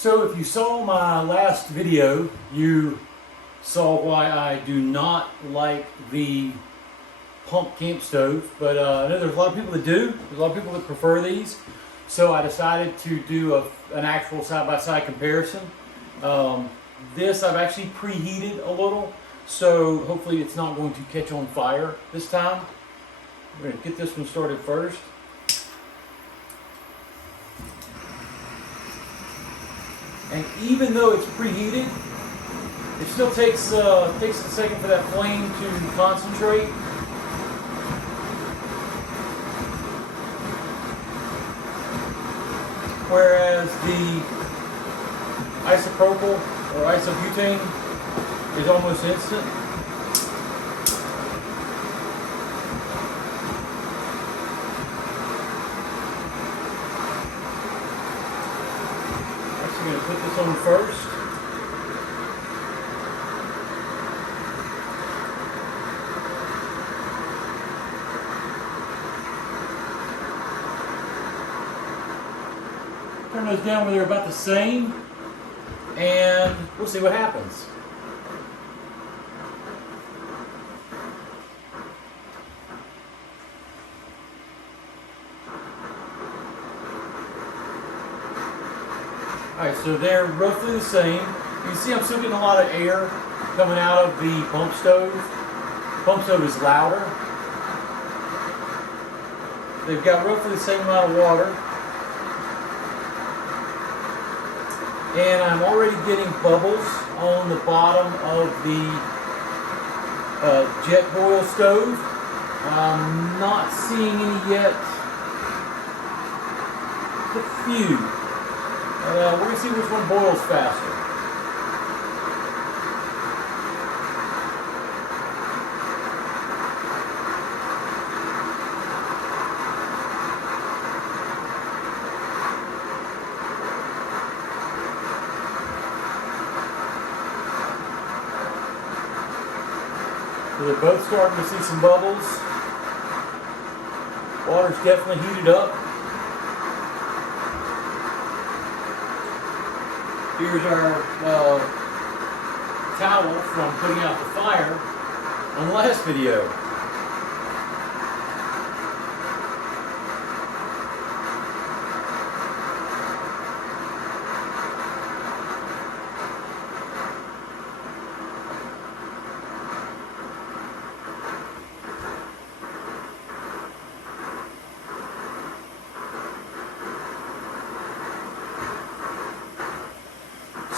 So if you saw my last video, you saw why I do not like the pump camp stove, but I know there's a lot of people that do. There's a lot of people that prefer these. So I decided to do an actual side-by-side comparison. This I've actually preheated a little, so hopefully it's not going to catch on fire this time. We're going to get this one started first. And even though it's preheated, it still takes a second for that flame to concentrate. Whereas the isopropyl or isobutane is almost instant. I'm going to put this on first. Turn those down where they're about the same, and we'll see what happens. Alright, so they're roughly the same. You can see I'm still getting a lot of air coming out of the pump stove. The pump stove is louder. They've got roughly the same amount of water. And I'm already getting bubbles on the bottom of the jet boil stove. I'm not seeing any yet. Just a few. We're going to see which one boils faster. So they're both starting to see some bubbles. Water's definitely heated up. Here's our towel from putting out the fire on the last video.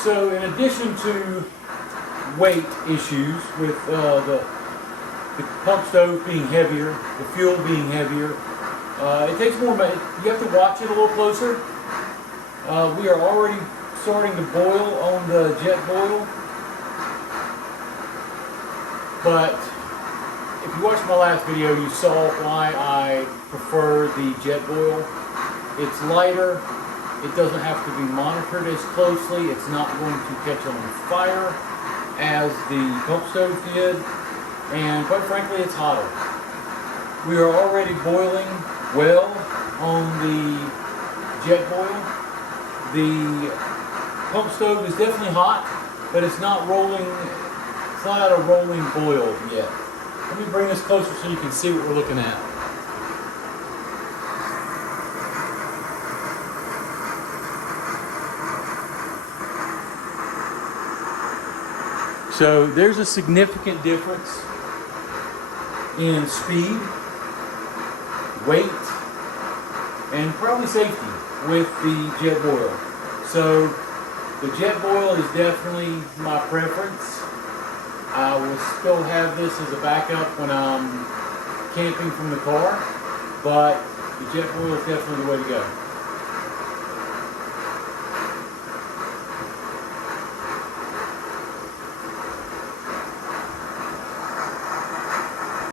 So in addition to weight issues with the pump stove being heavier, the fuel being heavier, it takes more, you have to watch it a little closer. We are already starting to boil on the jet boil, but if you watched my last video, you saw why I prefer the jet boil. It's lighter. It doesn't have to be monitored as closely. It's not going to catch on fire as the pump stove did. And quite frankly, it's hotter. We are already boiling well on the jet boil. The pump stove is definitely hot, but it's not rolling. It's not at a rolling boil yet. Let me bring this closer so you can see what we're looking at. So there's a significant difference in speed, weight, and probably safety with the jet boil. So the jet boil is definitely my preference. I will still have this as a backup when I'm camping from the car, but the jet boil is definitely the way to go.